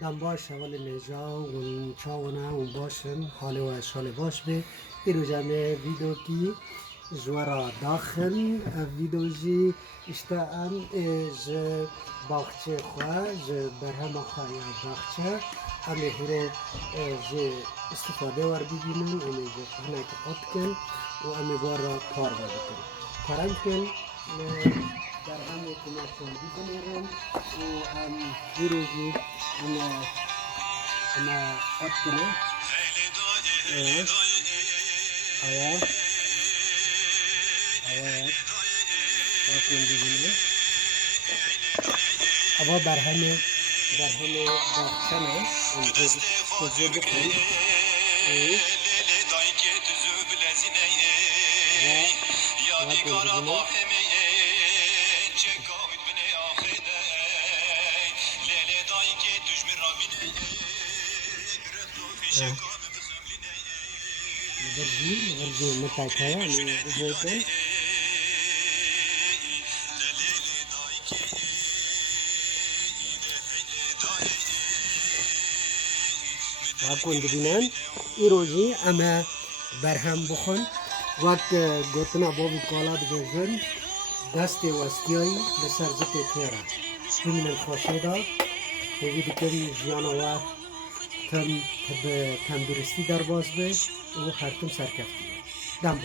دم باش اول نجا و چاونه و باشن حال و شال باش به ایرو جمع ویدیو کی جوارا داخل ویدیو جی اشتا ام ج باغچه خواه ج برهم خواه یا باغچه ام هرو ج استفاده ور ببینن ام ج خانه که قد کن و ام بارا کار بکن کارم کن در همه که نشان بکنیم و ام هیروزی اما قد کنه آیا کن ببینیم اما بر همه باغچه نه ام جزو بکن برزی متاکایا بوکن واکن ببینن ایروزی اما برهم بخون وقت گوتنا بابی کالا بگذن دست وستیایی لسر زت تیرا ببینن خوشه دا ببین دکن جیانوار تم تندرستی در باز به و هر تم سرکفتی دم